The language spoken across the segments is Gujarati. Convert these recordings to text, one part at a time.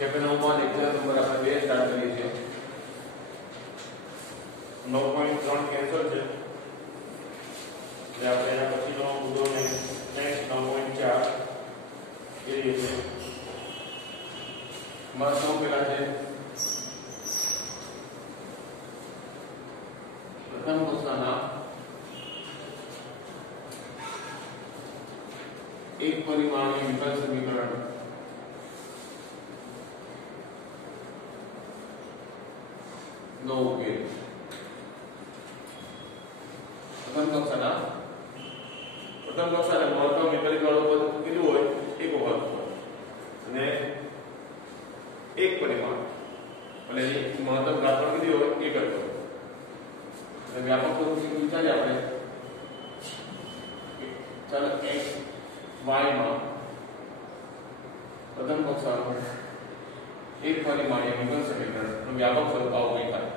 ચેપ્ટર 9 માં લેક્ચર નંબર આપણે 2 સ્ટાર્ટ કરીએ છીએ. 9.3 કેન્સલ છે એટલે આપણે એના પછીનો મુદ્દો ને નેક્સ્ટ 9.4 એ રીતે મારો પેલા છે પ્રથમ કક્ષાના એક પરિમાણીય વિકલ સમીકરણ નો ઉકેલ. પ્રથમ કક્ષાને મહત્તમ વિકલિત વાળું પદ કીધું હોય એક વખત અને એક પરિમાણ એટલે મહત્તમ ઘાત પણ કીધી હોય એક જ અને વ્યાપક સ્વરૂપ વિચારીએ આપણે ચાલો x y માં પ્રથમ કક્ષાનું એક પરિમાણીય વિકલ સમીકરણનું વ્યાપક સ્વરૂપ આવું કંઈ થાય.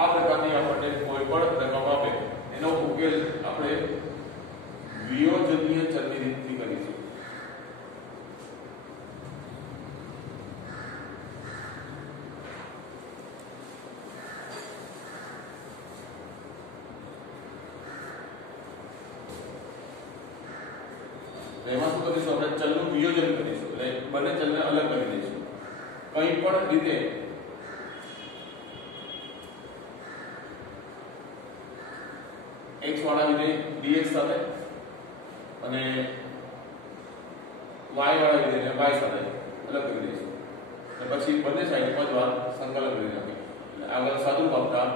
આ પ્રકારની આપણને કોઈ પણ રકમ આપે એનો ઉકેલ આપણે વિયોજનીય ચલની રીતથી કરીશું. એમાં શું કરીશું આપણે ચલનું વિયોજન કરીશું એટલે બંને ચલને અલગ કરી દઈશું. કંઈ પણ રીતે x વાળા વિધેય dx સાથે અને y વાળા વિધેયને y સાથે અલગ કરી દઈશું અને પછી બંને સાઈડ પદવાર સંકલન કરી નાખીએ એટલે આગળ સાદું આપતા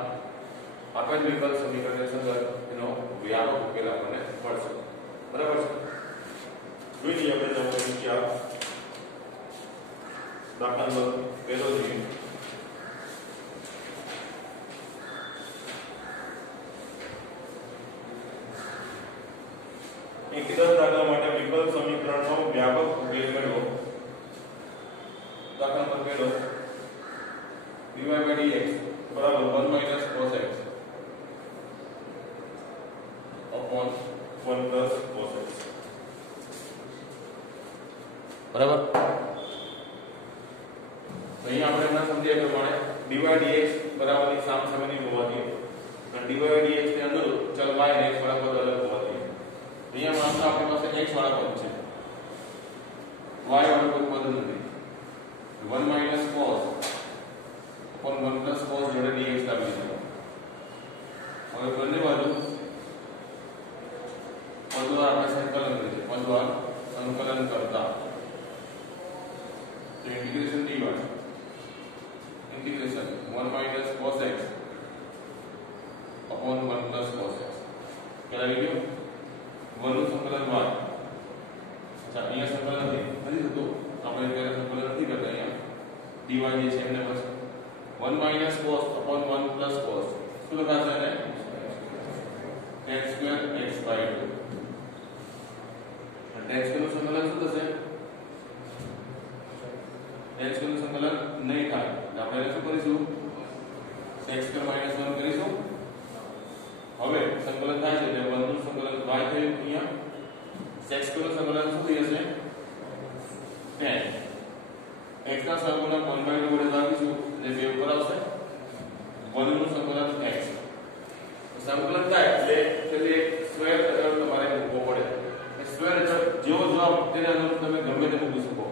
આપેલ વિકલ સમીકરણને સંગત એનો વ્યાપક ઉકેલ આપણને મળશે. બરાબર છે. જોઈ લઈએ આપણે દાખલા નંબર પહેલો જોઈએ. એકદમ દાખલા માટે વિકલ સમીકરણનો વ્યાપક ઉકેલ મેળવો. દાખલા નંબર પહેલો dy by dx બરાબર 1 cos x upon 1 cos x બરાબર. તો અહીંયા આપણે હમણાં સમજ્યા પ્રમાણે dy dx બરાબરની સામસામેની હોવાથી અને dy dx ની અંદર ચલ y ને x વાળા પદ અલગ હોવાથી અહીંયા માત્ર આપણી પાસે x વાળા પદ છે, y વાળું કોઈ પદ નથી. 1 cos upon 1 cos જોડે dx લાવી દીધો. હવે બંને બાજુ પદવાર આપણે સંકલન કરીએ. પદવાર સંકલન કરતા તો integration dy integration 1 cos x upon 1 cos x क्या लिखियो 1 નું સંકલન y. અચ્છા અહીંયા સંકલન નથી થતું આપણે ત્યારે સંકલન નથી કરતા. અહીંયા dy જે છે એમને બસ 1 cos upon 1 cos શું લખાશે એને tan square x by 2 tan square નું સંકલન શું થશે? tan square નું સંકલન નહીં થાય એટલે આપણે એને શું કરીશું x square - 1 કરીશું. હવે સંકલન થાય છે એટલે 1 નું સંકલન y થયું. અહીંયા x square નું સંકલન શું થઈ જશે tan x ના સહગુણક 1/2 વડે ભાગીશું એટલે 2 ઉપર આવશે. 1 નું સંકલન x સંકલન થાય એટલે છેલ્લે સ્ક્વેર તમારે મૂકવો પડે. સ્ક્વેર જેવો જવાબ તેને અનુરૂપ તમે ગમે તે મૂકી શકો.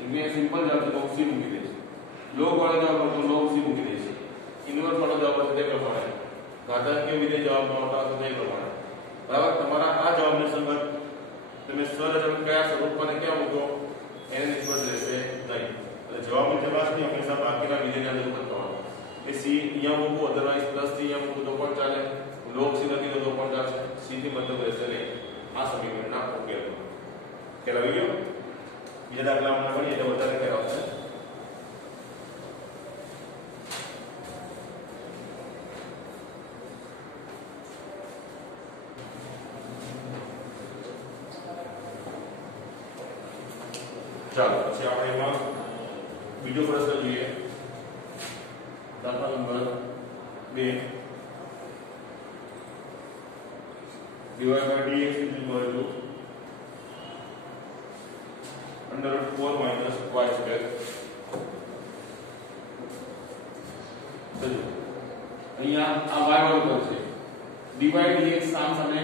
એટલે સિમ્પલ જવાબ તો c મૂકી દઈશું. લોગ વાળો જવાબ તો લોગ c મૂકી દઈશું. ઇન્વર્સ વાળો જવાબ તો તે પ્રમાણે ઘાતાંકીય વિધેય જવાબમાં આવતા તો તે પ્રમાણે. બરાબર. તમારા આ જવાબને સંગત તમે સ્વરચન કયા સ્વરૂપમાં ક્યાં મૂકો એને નિસ્બત રહેશે નહીં. એટલે જવાબની તપાસણી હંમેશા બાકીના વિધેયને અનુરૂપ કરવાનો. એ c અહીંયા મૂકવું અધરવાઇઝ પ્લસ થી અહીંયા મૂકવું તો પણ ચાલે. લોગ c નથી તો પણ ચાલશે. c થી મતલબ રહેશે નહીં આ સમીકરણના ઉકેલમાં. ખ્યાલ આવી ગયો? બીજા દાખલા હમણાં ભણીએ એટલે વધારે ખ્યાલ આવશે. ચાલો પછી આપણે એમાં બીજો પ્રશ્ન જોઈએ. દાખલા number 2 dy by dx is equal to under root 4 minus y square અહીંયા આ y વાળું પદ છે dy dx સામે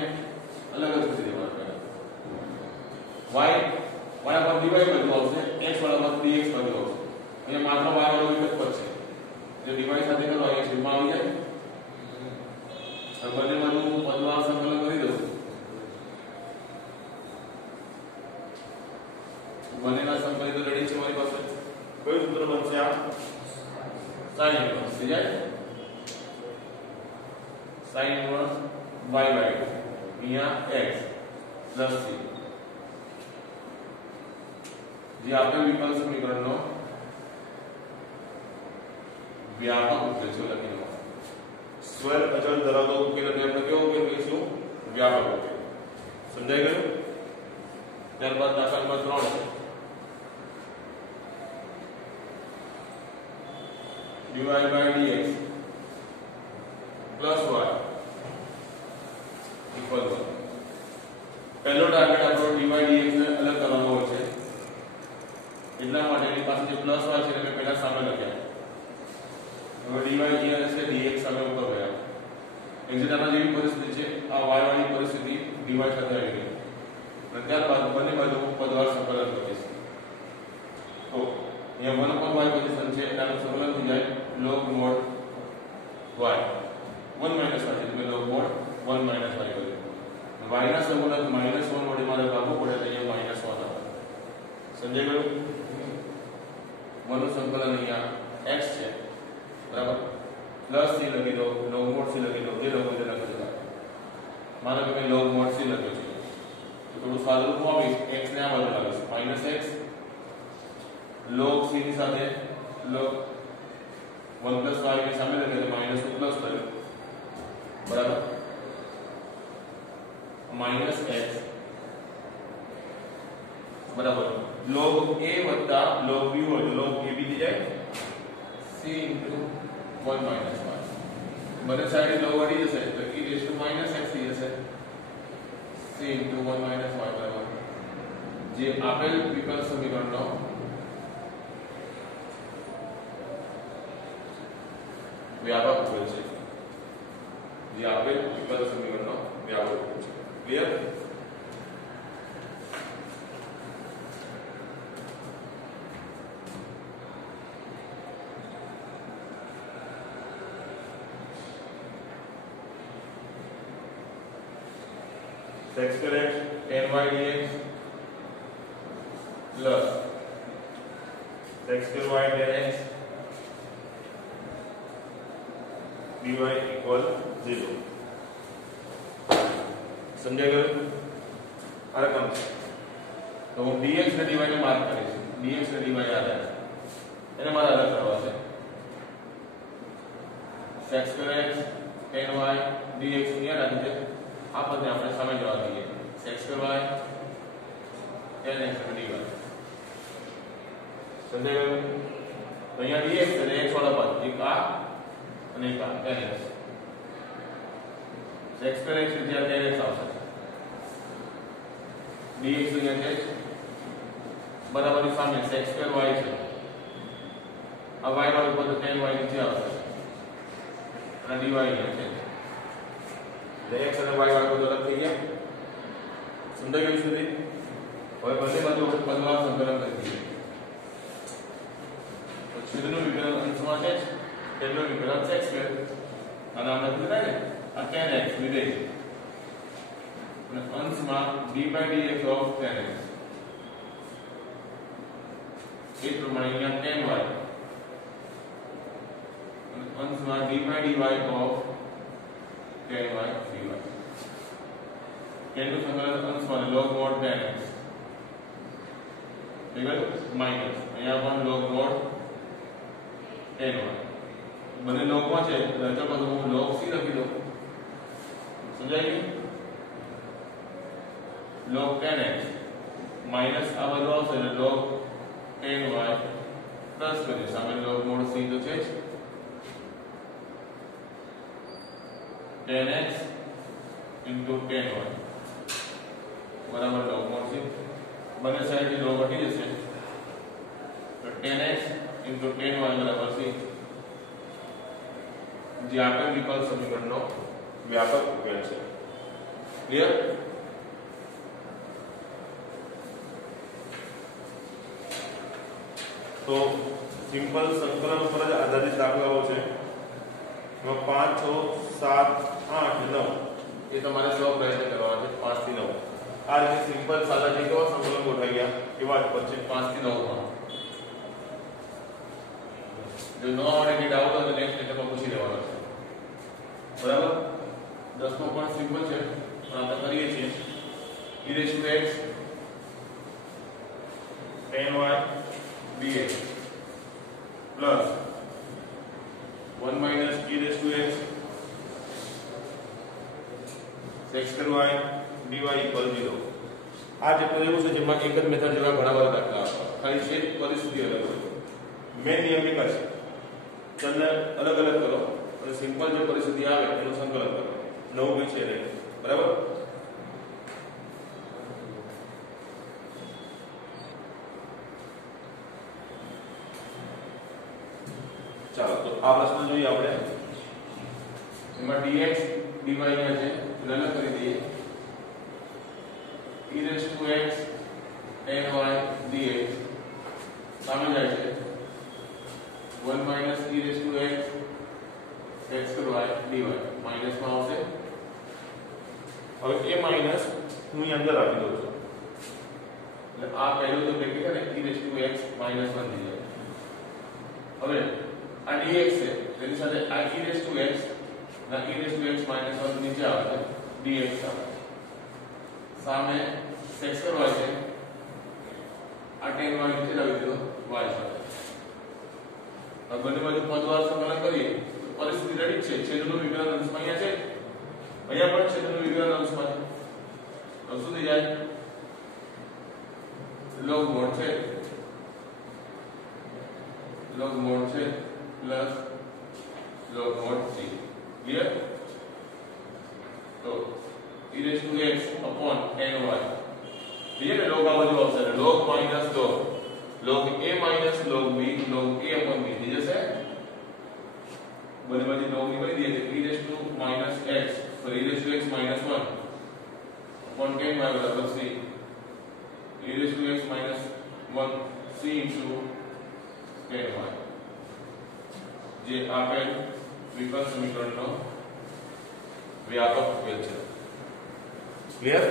અલગ જ કરી દેવાનું પહેલા y વાળા પર dy બાજુ આવશે x વાળા પર dx બાજુ આવશે અહીંયા માત્ર y વાળું એક જ પદ છે જે dy સાથે કરો અહીંયા છેદમાં આવી જાય હવે બંને બાજુ પદમાં સંકલન કરી દઉં બંનેના સંકલિત રેડી છે મારી પાસે કયું સૂત્ર બનશે આ sin inverse થઈ જાય sin inverse y by 2 અહીંયા x plus c જે આપેલ વિકલ્પ સમીકરણનો વ્યાપક ઉકેલ છે લખી લો સ્વયં અચળ ધરાવતો ઉકેલ એટલે આપણે કેવો ઉકેલ કહીશું વ્યાપક ઉકેલ સમજાઈ ગયું ત્યારબાદ દાખલા નંબર 3 છે dy by dx plus y equal 1 પહેલો ટાર્ગેટ આપણો dy dx ને અલગ કરવાનો હોય છે એટલા માટે એની પાસે જે પ્લસ y છે એને પહેલા સામે લખ્યા હવે dy અહીંયા છે dx સામે ઉપર ગયા એક્ઝેક્ટ આના જેવી પરિસ્થિતિ છે આ y વાળી પરિસ્થિતિ dy સાથે આવી ગઈ અને ત્યારબાદ બંને બાજુ પદવાર સંકલન કરીશું તો અહીંયા 1 y પોઝિશન છે એનું સંકલન થઈ જાય log mod y 1 y એટલે log mod 1 y કર્યું y ના સંકલન -1 વડે મારે ભાગવું પડે તો અહીંયા -1 આવે સમજાઈ ગયું 1 નું સંકલન અહીંયા x છે બરાબર પ્લસ c લખી દો log mod c લખી દો જે લખો તે લખી દો માનો કે મેં log mod c લખ્યો છે તો થોડું સાદું રૂપ આપીશ x ને આ બાજુ લાવીશ -x log c ની સાથે log 1 plus y ની સામે લખે તો -2 પ્લસ કર્યું બરાબર -x બરાબર log a વત્તા log b હોય તો log a b થઈ જાય c into 1 minus y બંને સાઈડ log વધી જશે તો e raised to -x થઈ જશે c into 1 minus y બરાબર જે આપેલ વિકલ્પ સમીકરણનો વ્યાપક ઉકેલ છે જે આપેલ વિકલ્પ સમીકરણનો વ્યાપક ઉકેલ છે clear x square x tan y dx plus x square y tan x dy equal 0 સમજાઈ ગયું આ રકમ તો હું dx અને dy ને માર્ક કરીશ dx અને dy યાદ આવે એને મારે અલગ કરવા છે x square x tan y dx અહીંયા રાખી દે આ પદને આપણે સામે જવા દઈએ x square y tan x અને dy સમજાઈ ગયું તો અહીંયા dx એટલે x વાળા પદ એક આ અને એક આ tan x x square x એટલે tan x આવશે dx અહીંયા છે બરાબર ની સામે x square y છે આ y વાળું પદ tan y નીચે આવશે અને dy અહીંયા છે x અને y વાળું પદ અલગ થઈ ગયા સમજાઈ ગયું સુધી હવે બંને બાજુ પદમાં સંકલન કરી દઈએ તો છેદનું વિકલન અંશમાં છે તેનું વિકલન x સ્ક્વેર અને આમ લખી દેવાય ને આ tan x વિધેય અને અંશમાં d by dx of tan x એ પ્રમાણે અહીંયા tan y અને અંશમાં d by dy of tan y dy તેનું સંકલન અંશમાં log mod tan x બરાબર માઈનસ અહીંયા પણ log mod tan y બંને log માં છે એટલે અચળ પદ હું log c લખી દઉં સમજાઈ ગયું log tan x માઈનસ આ બાજુ આવશે એટલે log tan y પ્લસ કરીએ સામે log mod c તો છે જ tan x into tan y બરાબર log mod c બંને સાઈડ log હટી જશે તો tan x into tan y બરાબર c જે આપેલ વિકલ સમીકરણનો વ્યાપક ઉકેલ છે. ક્લિયર? તો સિમ્પલ સંકલન પર જ આધારિત દાખલાઓ છે. 5 6 7 8 9 એ તમારે સૌ પ્રયત્ન કરવાનો છે. 5 થી 9 આ રીતે સિમ્પલ સાદા જે કેવા સંકલન ગોઠવાઈ ગયા એવા જ પછી 5 થી 9 માં જો ન આવડે કે ડાઉટ હોય તો નેક્સ્ટ લેક્ચરમાં પૂછી લેવાનો છે. બરાબર? 10 નો પણ સિમ્પલ છે પણ આપણે કરીએ છીએ e raised to x tan y dx plus 1 minus e raised to x sec square y dy equal 0. આ ચેપ્ટર એવું છે જેમાં એક જ મેથડ જેવા ઘણા બધા દાખલા આપવા ખાલી છે પરિસ્થિતિ અલગ હોય. મેન નિયમ એક જ ચલને અલગ અલગ કરો અને સિમ્પલ જે પરિસ્થિતિ આવે એનું સંકલન કરો. નવું કોઈ છે નહીં. બરાબર? ચાલો તો આ પ્રશ્ન જોઈએ આપણે. એમાં dx dy ના છે એટલે કરી દઈએ. e raised to x tan y dx સામે જાય છે 1 minus e raised to x sec square y dy minus માં આવશે. હવે a માઈનસ હું અહીં અંદર આપી દઉં છું એટલે આ પહેલું તો બ્રેકેટ છે ને e raised to x minus 1 થઈ જાય. હવે આ dx છે તેની સાથે આ e raised to x ના e raised to x minus 1 નીચે આવે છે dx આવે. સામે sec square y છે આ tan y નીચે લાવી દીધો y સાથે. હવે બંને બાજુ પદવાર સંકલન કરીએ તો પરિસ્થિતિ રેડી છે. છેદનું વિકલન અંશમાં અહીંયા છે, અહીંયા પણ છેદનું વિકલન અંશમાં છે. તો શું થઈ જાય? log mod છે log mod છે plus log mod c. Clear? તો e raised to x upon tan y ठीक है. log આ બાજુ આવશે log minus log a minus log b log a upon b થઈ જશે. બધી બાજુ log નીકળી દઈએ તો e raised to minus x so e raised to x minus 1 upon tan y બરાબર c e raised to x minus 1 c into tan y જે આપેલ વિકલ સમીકરણનો વ્યાપક ઉકેલ છે. ક્લિયર?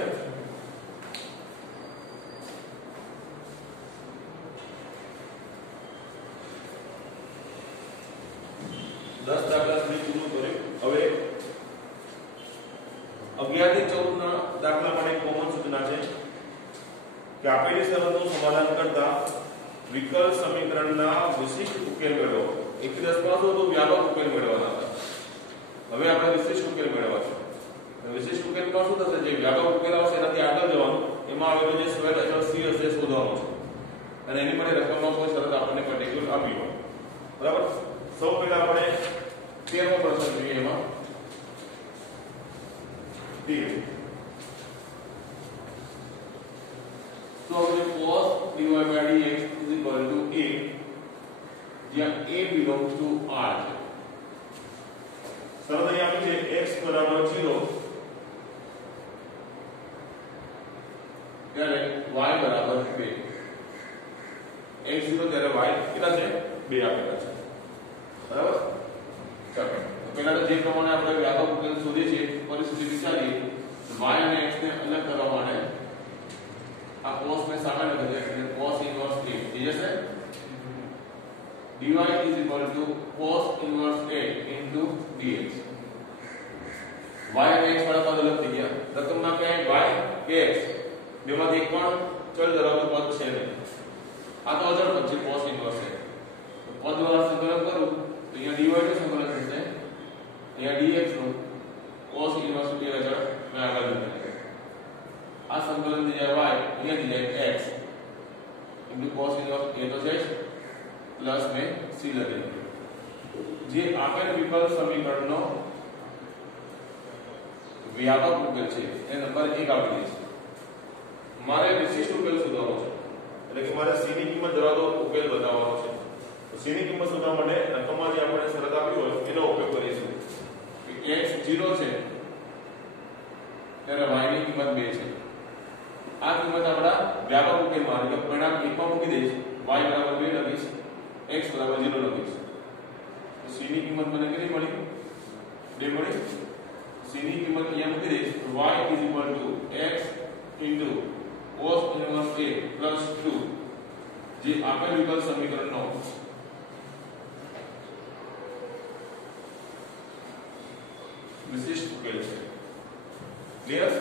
દસ દાખલા સુધી પૂરું કર્યું. હવે 11 થી 14 ના દાખલા માટે કોમન સૂચના છે કે આપેલી શરતનું સમાધાન કરતા વિકલ સમીકરણના વિશિષ્ટ ઉકેલ મેળવો. 1 થી 10 માં તો વ્યાપક ઉકેલ મેળવવાના હતા. હવે આપણે વિશિષ્ટ ઉકેલ મેળવવા છે. વિશિષ્ટ ઉકેલમાં શું થશે? જે વ્યાપક ઉકેલ આવશે એનાથી આગળ જવાનું, એમાં આવેલો જે સ્વયં અચળ c હશે શોધવાનું છે અને એની માટે રકમમાં કોઈ શરત આપણને પર્ટિક્યુલર આપી હોય. બરાબર? સૌ પહેલા આપણે 13મો પ્રશ્ન જોઈએ. એમાં 13 તો હવે cos dy by dx is equal to a જ્યાં a belongs to r છે. શરત અહીં આપી છે x બરાબર 0 ત્યારે y બરાબર 2. x 0 ત્યારે y કેટલા છે? 2 આપેલા છે. બરાબર? ચાલો પહેલા તો જે પ્રમાણે આપણે વ્યાપક ઉકેલ શોધીએ છીએ પરિસ્થિતિ વિચારીએ y અને x ને અલગ કરવા માટે આ cos ને સામે લખીએ એટલે cos inverse a થઈ જશે. dy is equal to cos inverse a into dx. y અને x વાળા પદ અલગ થઈ ગયા. રકમમાં ક્યાંય y કે x બેમાંથી એક પણ ચલ ધરાવતું પદ છે નહીં. આ તો અચળ પદ છે cos inverse a. પદ દ્વારા સંકલન કરું તો અહીંયા dy નું સંકલન થશે, અહીંયા dx નું cos inverse a અચળ મેં આગળ લખ્યું. આ સંકલન થઈ જાય y, અહીંયા થઈ જાય x into cos inverse a તો છે પ્લસ में c લખી. જે આપેલ વિકલ સમીકરણનો વ્યાપક ઉકેલ છે એ નંબર 1 આપી દઈશ. મારે વિશિષ્ટ ઉકેલ શોધવાનો છે એટલે કે મારે c ની કિંમત ધરાવતો ઉકેલ બતાવવાનો છે. તો c ની કિંમત શોધવા માટે રકમમાં જે આપણે શરત આપી હોય એનો ઉપયોગ કરીશું કે x 0 છે ત્યારે y ની કિંમત 2 છે આ કિંમત આપણા વ્યાપક ઉકેલમાં એટલે પરિણામ 1 માં મૂકી દઈશ y બરાબર 2 લખીશ x બરાબર 0 લખીશ તો c ની કિંમત મને કેટલી મળી 2 મળી c ની કિંમત અહીંયા મૂકી દઈશ y x cos inverse a plus 2 જે આપેલ વિકલ સમીકરણનો વિશિષ્ટ ઉકેલ છે ક્લિયર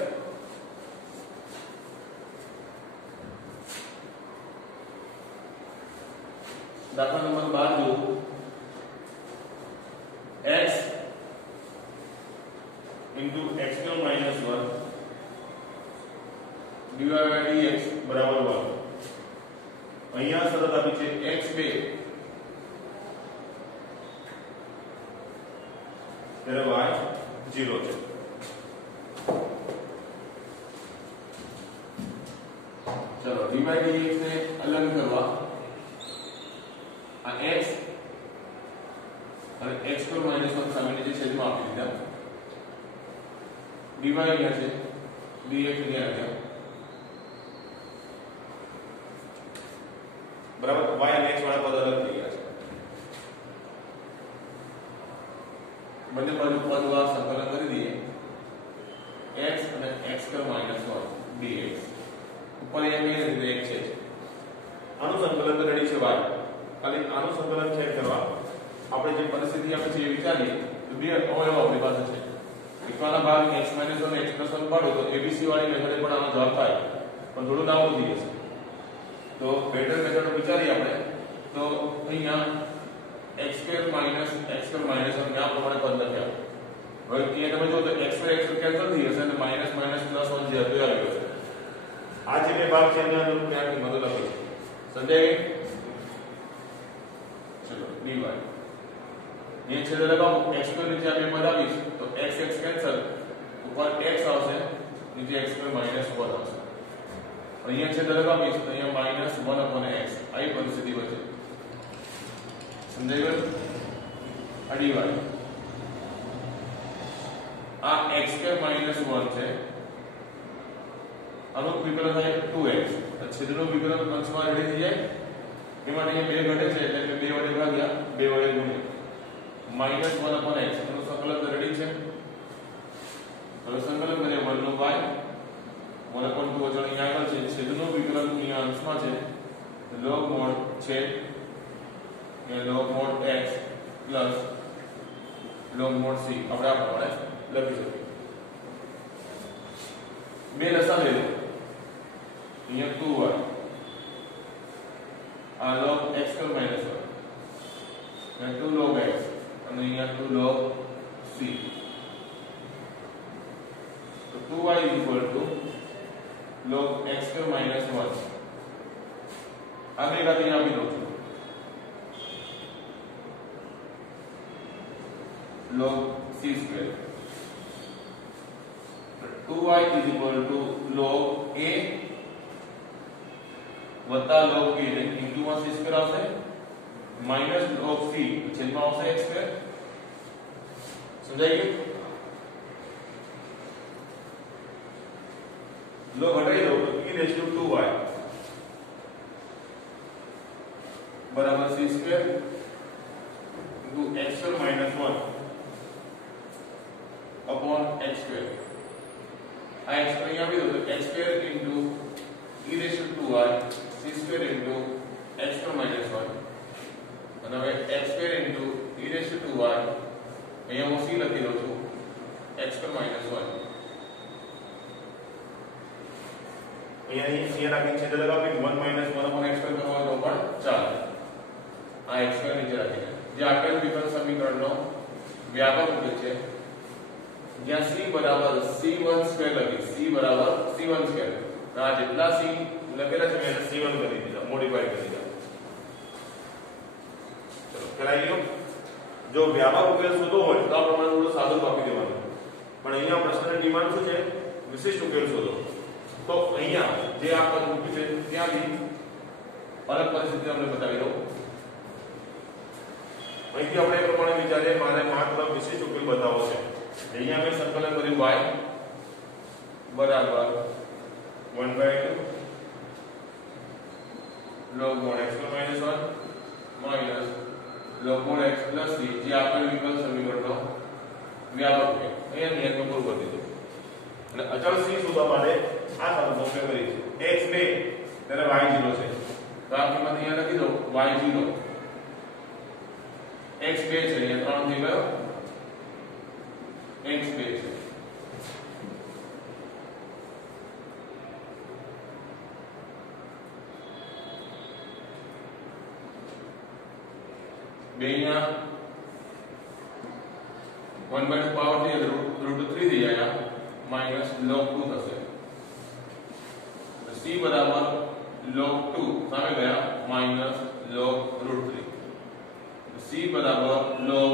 દાખલા નંબર 12 જો x x cube minus 1 divided by dx બરાબર 1 અહીંયા શરત આપી છે x2 ત્યારે y 0 છે ચલો d by dx ને અલગ કરવા આ x અને x2 1 સામે નીચે છેદમાં આપી દીધા dy અહીંયા છે dx અહીંયા આવ્યા બરાબર y અને x વાળા પદ અલગ થઈ ગયા છે બંને બાજુ પદવા સંકલન કરી દઈએ x અને x2 1 dx ઉપર અહીંયા બે રીતે x છે આનું સંકલન રેડી છે y ખાલી આનું સંકલન ચેક કરવા આપણે જે પરિસ્થિતિ આપણે છે એ વિચારીએ તો બે અવયવ આપણી પાસે છે એકવાના ભાગ x - 1 x + 1 પાડો તો abc વાળી મેથડે પણ આનો જવાબ થાય પણ થોડું નાનું થઈ જશે તો બેટર મેથડ વિચારીએ આપણે તો અહીંયા x2 - x2 - 1 આ પ્રમાણે પદ લખ્યા હવે અહીંયા તમે જો તો x2 કેન્સલ થઈ જશે અને માઈનસ માઈનસ પ્લસ 1 જે હતું આવી ગયું આ જે બે ભાગ છે એના અનુરૂપ ત્યાં કિંમતો લખી સમજાય ચલો dy ये छेद लगाओ x को नीचे आप पद आવીશ तो x x कैंसिल ऊपर x આવશે નીચે x પર -1 આવશે અહીંયા છેદ लगाવીશ તો અહીંયા -1/x આઈ પરિસ્થિતિ બચે સમજાઈ ગયું આ dy આ x2 -1 છે આનું વિકલન થાય 2x છેદનું વિકલન પંચમાં રેડી થઈ જાય એમાં અહીંયા 2 ઘટે છે એટલે 2 વડે ભાગ્યા 2 વડે ગુણ્યા -1/x એનું સંકલન રેડી છે હવે સંકલન કરીએ 1 નો y 1/2 અચળ અહીંયા આગળ છે છેદનું વિકલન અહીંયા અંશમાં છે log mod છે એ log mod x plus log mod c આપણે આ પ્રમાણે લખી શકીએ બે લસા લઈ લો અહીંયા 2y આ log x - 1 અને 2 log x અને અહીંયા 2 log c તો 2y log x - 1 આ બે ઘાત અહીંયા આપી દઉં છું log c2 2y log a વત્તા log b એટલે ઇન્ટુ માં c2 આવશે માઈનસ log c છેદમાં આવશે x2 સમજાઈ ગયું log હટાઈ દો તો e રેશિયો 2y બરાબર c2 x2 - 1 upon x2 આ x અહીંયા આવી દો તો x2 e ratio 2y c2 x2 - 1 અને હવે x2 e રેશિયો 2y અહીંયા હું c લખી દઉં છું x2 - 1 અહીંયા રાખીને છેદ લગાવી 1 - 1/x2 કરવાનો તો પણ ચાલે આ x2 નીચે રાખીને જે આપેલ વિકલ સમીકરણનો વ્યાપક ઉકેલ છે જ્યાં c બરાબર c1² લખી c બરાબર c1² આ જેટલા c લખેલા છે મેં c1 કરી દીધા મોડિફાઈ કરી દીધા ચલો કરાઈ ગયો જો વ્યાપક ઉકેલ શોધવો હોય તો આ પ્રમાણે થોડું સાદું આપી દેવાનું પણ અહીંયા પ્રશ્નની ડિમાન્ડ શું છે વિશિષ્ટ ઉકેલ શોધો તો અહીંયા જે આ પદ મૂક્યું છે ત્યાંથી અલગ પરિસ્થિતિ તમને બતાવી દઉં અહીંથી આપણે એ પ્રમાણે વિચારીએ મારે માત્ર વિશિષ્ટ ઉકેલ બતાવવો છે. અહીંયા મેં સંકલન કર્યું y બરાબર 1/2 log mod x + 1 minus log mod x plus c જે આપેલ વિકલ સમીકરણનો વ્યાપક છે. અહીંયા નિયમ પૂરું કરી દીધું અને અચળ c શોધવા માટે આ શરતનો ઉપયોગ કરીશું. x 2 ત્યારે y 0 છે તો આ કિંમત અહીંયા લખી દો y 0 x 2 છે અહીંયા 3 થઈ ગયો x 2 છે. બે અહીંયા 1/2 પાવર થી √3 થઈ જાય માઈનસ log 2 થશે. c બરાબર log 2 સામે ગયા માઈનસ log √3. c બરાબર log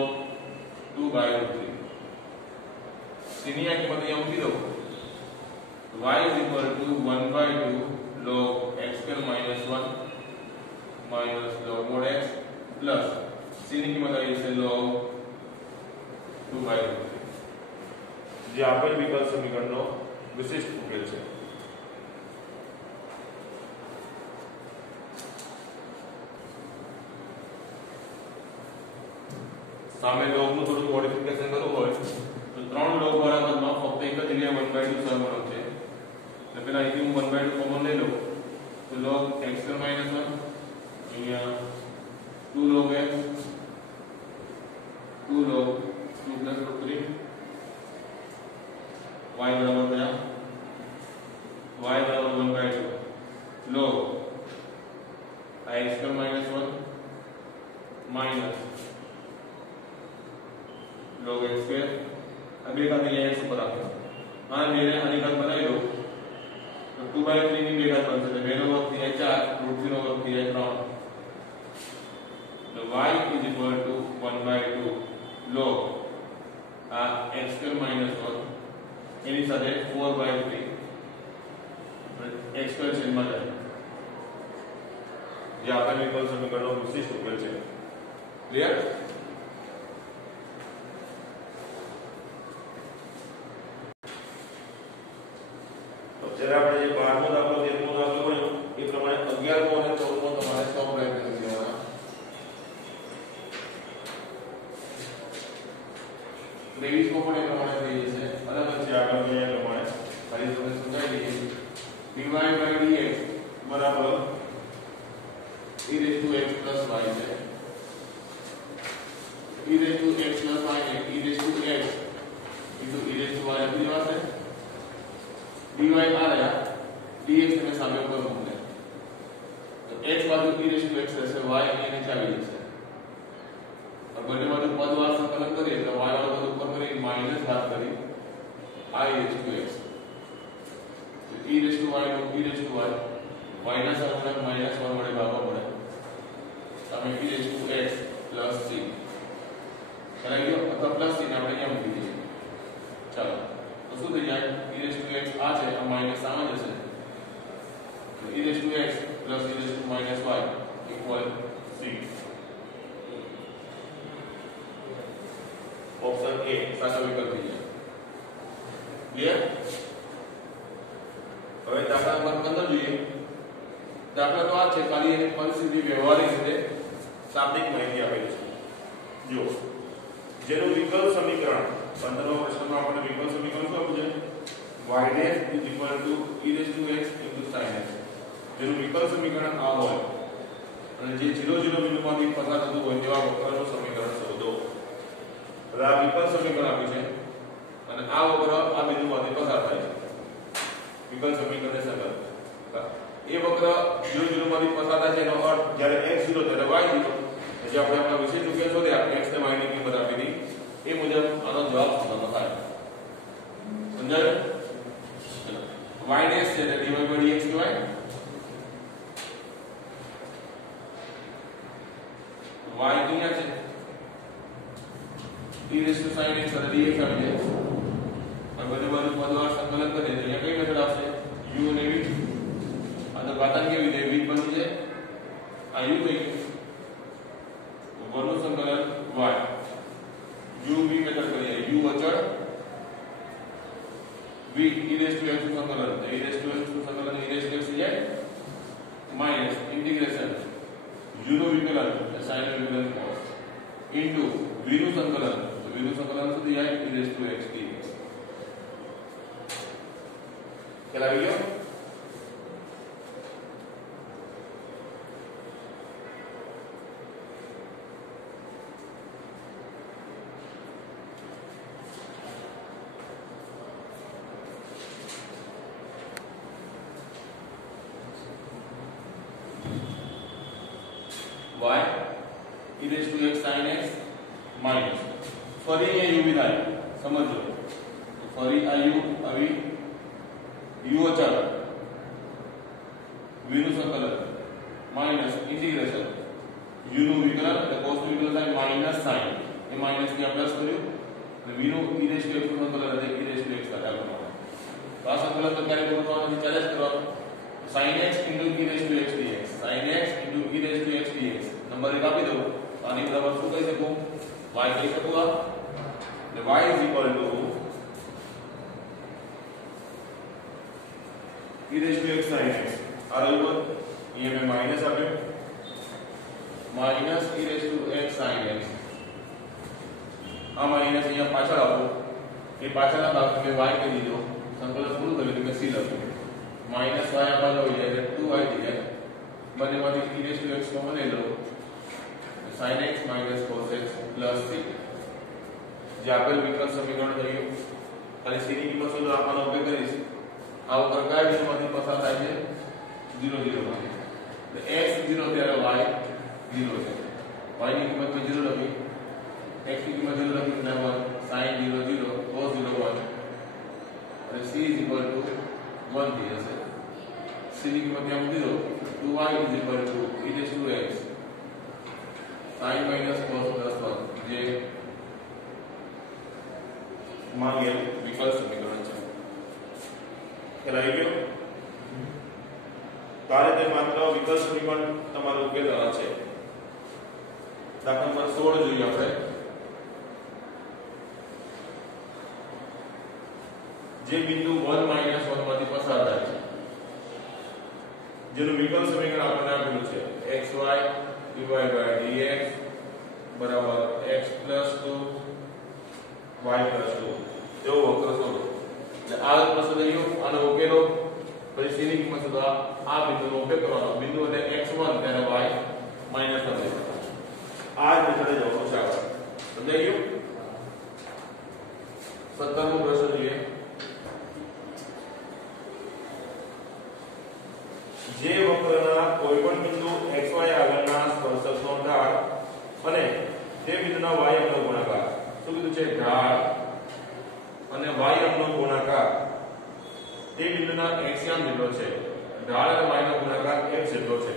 2/√3. c ની આ કિંમત અહીંયા મૂકી દો. y = 1/2 log x² - 1 minus log mod x plus c ની કિંમત આવી છે log 2/√3 જે આપેલ વિકલ સમીકરણનો વિશિષ્ટ ઉકેલ છે. સામે log નું થોડું મોડિફિકેશન કરવું હોય તો 3 log વાળા પદમાં ફક્ત એક જ જગ્યાએ 1/2 સહગુણક છે એટલે પેલા અહીંથી હું 1/2 કોમન લઈ લઉં તો log x² - 1 અહીંયા 2 log x 2 log 2 plus √3 y બરાબર થયા y બરાબર 1/2 log x² - 1 minus log x² આ બે ઘાત અહીંયા x ઉપર આપ્યો અને મેને આની ઘાત બનાવી દો તો 2/3 ની બે ઘાત બનશે એટલે 2 નો વર્ગ થઈ જાય 4 √3 નો વર્ગ થઈ જાય 3 તો y = 1/2 log આ x² - 1 એની સાથે 4/3 x² છેદમાં જાય જે આપેલ વિકલ સમીકરણનો વિશિષ્ટ ઉકેલ છે. ક્લિયર? તો જ્યારે આપણે જે 12મો દાખલો 13મો દાખલો ભણ્યો એ પ્રમાણે 11મો અને 14મો તમારે સો પ્રયત્ન કરી લેવાના. 23મો પણ એ પ્રમાણે થઈ જશે. અલગ જ છે આગળ જોઈએ એ પ્રમાણે ફરી તમને સમજાવી દઈએ. dy/dx બરાબર e raised to x plus y છે. e raised to x plus y ને e raised to x into e raised to y આપી દેવાશે. dy આ રહ્યા dx ને સામે ઉપર મૂકને તો x બાજુ e raised to x રહેશે y અહીંયા નીચે આવી જશે. બંને બાજુ પદવાર સંકલન કરીએ એટલે y વાળો પદ ઉપર કરી માઈનસ ઘાત કરી i raised to x તો e raised to y no e raised to y y ના સહગુણક -1 વડે ભાગવા પડે તમે e raised to x plus c કરાઈ ગયો અથવા પ્લસ c ને આપણે અહીંયા મૂકી દઈએ. ચાલો તો શું થઈ જાય e raised to x આ છે આ માઈનસ સામે જશે તો e raised to x plus e raised to -y equal c. Option A સાચો વિકલ્પ થઈ જાય. ક્લિયર? હવે દાખલા નંબર 15 જોઈએ. દાખલા તો આ છે ખાલી એની પરિસ્થિતિ વ્યવહારિક રીતે શાબ્દિક માહિતી આપેલી છે. જો જેનું વિકલ સમીકરણ 15મા પ્રશ્નમાં આપણે વિકલ સમીકરણ શું આપ્યું છે y' = e raised to x sin x. જેનું વિકલ સમીકરણ આ હોય અને જે 0 0 બિંદુમાંથી પસાર થતું હોય તેવા વક્રનું સમીકરણ શોધો. હવે આ વિકલ સમીકરણ આપ્યું છે અને આ વક્ર આ બિંદુમાંથી પસાર થાય છે. વિકલ સમીકરણને સંગત એ વક્ર 0 0 માંથી પસાર થાય છે એનો અર્થ જ્યારે x 0 ત્યારે y 0 જે આપણે આપણા વિશેષ ઉકેલ શોધ્યા x ને y ની કિંમત આપી દી એ મુજબ આનો જવાબ શોધવાનો થાય. સમજાયું? y ડેશ છે એટલે dy/dx કહેવાય. y અહીંયા છે e raised to sin x અને dx આવી જાય. હવે બંને બાજુ પદવાર સંકલન કરીએ તો અહીંયા કઈ મેથડ આવશે u અને v. આ તો ઘાતાંકીય વિધેય v બની જાય આ u થઈ ગયું વર્ગનું સંકલન y u નું વિકલન sin નું વિકલન cos into v નું સંકલન તો v નું સંકલન શું થઈ જાય e raised to x dx ખ્યાલ આવી ગયો y e raised to x sin x minus ફરી અહીંયા u વિધાય સમજો તો ફરી આ u આવી u અચળ v નું સંકલન માઈનસ ઇન્ટિગ્રેશન u નું વિકલન એટલે cos નું વિકલન થાય માઈનસ sin એ માઈનસ થી પ્લસ કર્યું અને v નું e raised to x નું સંકલન એટલે e raised to x થાય આપણો તો આ સંકલન તો ક્યારે કરવાનું છે ચાલે જ કરવાનું sin x into e raised to x dx sin x into e raised to x dx number એક આપી દઉં તો આની બરાબર શું કહી શકું y કહી શકું આ એટલે y is equal to e raised to x sin x આ રહ્યું એ મેં માઈનસ આપ્યું minus e raised to x sin x આ માઈનસ અહીંયા પાછળ આપો એ પાછળના ભાગ મેં y કહી દીધો સંકલન પૂરું કર્યું એટલે મેં c લખ્યું माइनस y आ बाजू हो जाएगा 2y दी जाए बने वाली e raised to x common ले लो sin x minus cos x plus c જે આપેલ વિકલ્પ સમીકરણ થયું ખાલી c ની કિંમત શોધો આપવાનો ઉપયોગ કરીશ આ ઉપર કયા બિંદુમાંથી પસાર થાય છે 0 0 માંથી તો x 0 ત્યારે y 0 છે y ની કિંમત મેં 0 લખી x ની કિંમત 0 લખી અને 1 sin 0 0 cos 0 1 અને c is equal to 1 થઈ જશે c ની કિંમત ત્યાં મૂકી દો 2y is equal to e raised to x sin minus cos plus 1 જે માંગેલ વિકલ્પ સમીકરણ છે ખ્યાલ આવી ગયો તારે તે માત્ર વિકલ્પ સમીકરણ તમારો ઉકેલવાનો છે દાખલા નંબર 16 જોઈએ આપણે જે બિંદુ 1 1 માંથી પસાર થાય છે જેનું વિકલ્પ સમીકરણ આપણને આપેલું છે xy dy/dx બરાબર x + 2 y + 2 તેવો વક્ર શોધો એટલે આ વક્ર શોધ્યો આનો ઉકેલો પછી c ની કિંમત શોધવા આ બિંદુનો ઉપયોગ કરવાનો બિંદુ એટલે x1 ત્યારે y -1 આ જ મેથડે જવાનું છે આગળ સમજાઈ ગયું 17મો પ્રશ્ન જોઈએ જે વક્રના કોઈપણ બિંદુ xy આગળના સ્પર્શકનો ઢાળ અને તે બિંદુના y અંગનો ગુણાકાર શું કીધું છે ઢાળ અને y અંગનો ગુણાકાર તે બિંદુના x યામ જેટલો છે ઢાળ અને y નો ગુણાકાર x જેટલો છે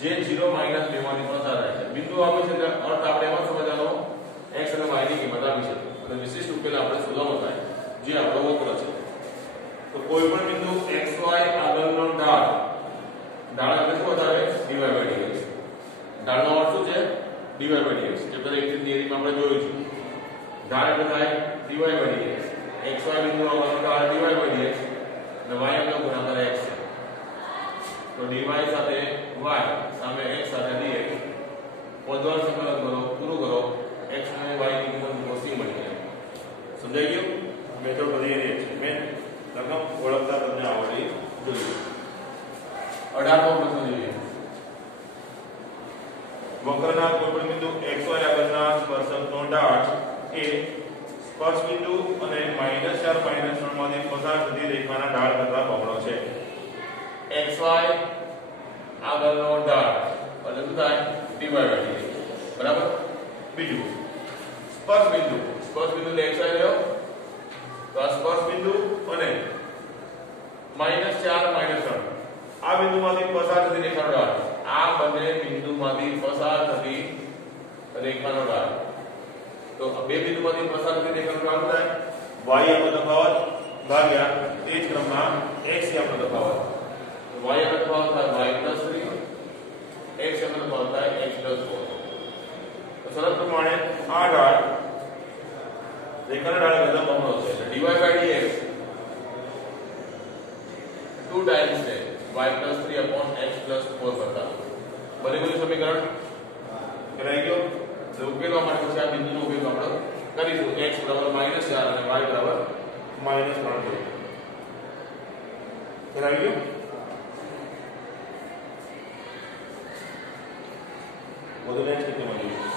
જે 0 - 2 માંથી પસાર થાય છે બિંદુ આવે છે એટલે અર્થ આપણે એમાં સમજવાનો x અને y ની કિંમત આપી છે અને વિશિષ્ટ ઉકેલ આપણે શોધવાનો થાય જે આપણો વક્ર છે તો કોઈપણ બિંદુ xy આગળનો ઢાળ એટલે શું બતાવે dy/dx ઢાળનો અર્થ શું છે dy/dx ચેપ્ટર 1 ની થિયરીમાં આપણે જોયું છે ઢાળ એટલે થાય dy/dx xy બિંદુ આગળનો ઢાળ dy/dx અને y નો ગુણાકાર x છે તો dy સાથે y સામે x સાથે dx પદવાર સંકલન કરો પૂરું કરો x અને y ની કિંમત મૂકો c મળી જાય સમજાઈ ગયું મેથડ બધી રહી છે મેં રકમ ઓળખતા તમને આવડી જોઈએ 18મો પ્રશ્ન જોઈએ વક્રના કોઈપણ બિંદુ xy આગળના સ્પર્શકનો ઢાળ એ સ્પર્શ બિંદુ અને -4 -3 માંથી પસાર થતી રેખાના ઢાળ કરતા બમણો છે xy આગળનો ઢાળ એટલે શું થાય dy/dx બરાબર બીજું સ્પર્શ બિંદુ એટલે xy રહ્યો તો આ સ્પર્શ બિંદુ અને -4 -3 આ બિંદુમાંથી પસાર થતી રેખાનો ઢાળ આ બંને બિંદુમાંથી પસાર થતી રેખાનો ઢાળ તો આ બે બિંદુમાંથી પસાર થતી રેખાનો ઢાળ થાય y નો તફાવત ભાગ્યા તે જ ક્રમમાં x નો તફાવત y નો તફાવત થાય y + 3 x નો તફાવત થાય x + 4 તો શરત પ્રમાણે આ ઢાળ રેખાના ઢાળ કરતા બમણો છે એટલે dy/dx 2 times છે y + 3 upon x + 4 કરતા બને ગયું સમીકરણ કરાઈ ગયો તો ઉકેલવા માટે પછી આ બિંદુનો ઉપયોગ આપણે કરીશું x બરાબર -4 અને y બરાબર -3 કરાઈ ગયો વધુ નેક્સ્ટ સ્ટેપમાં જોઈએ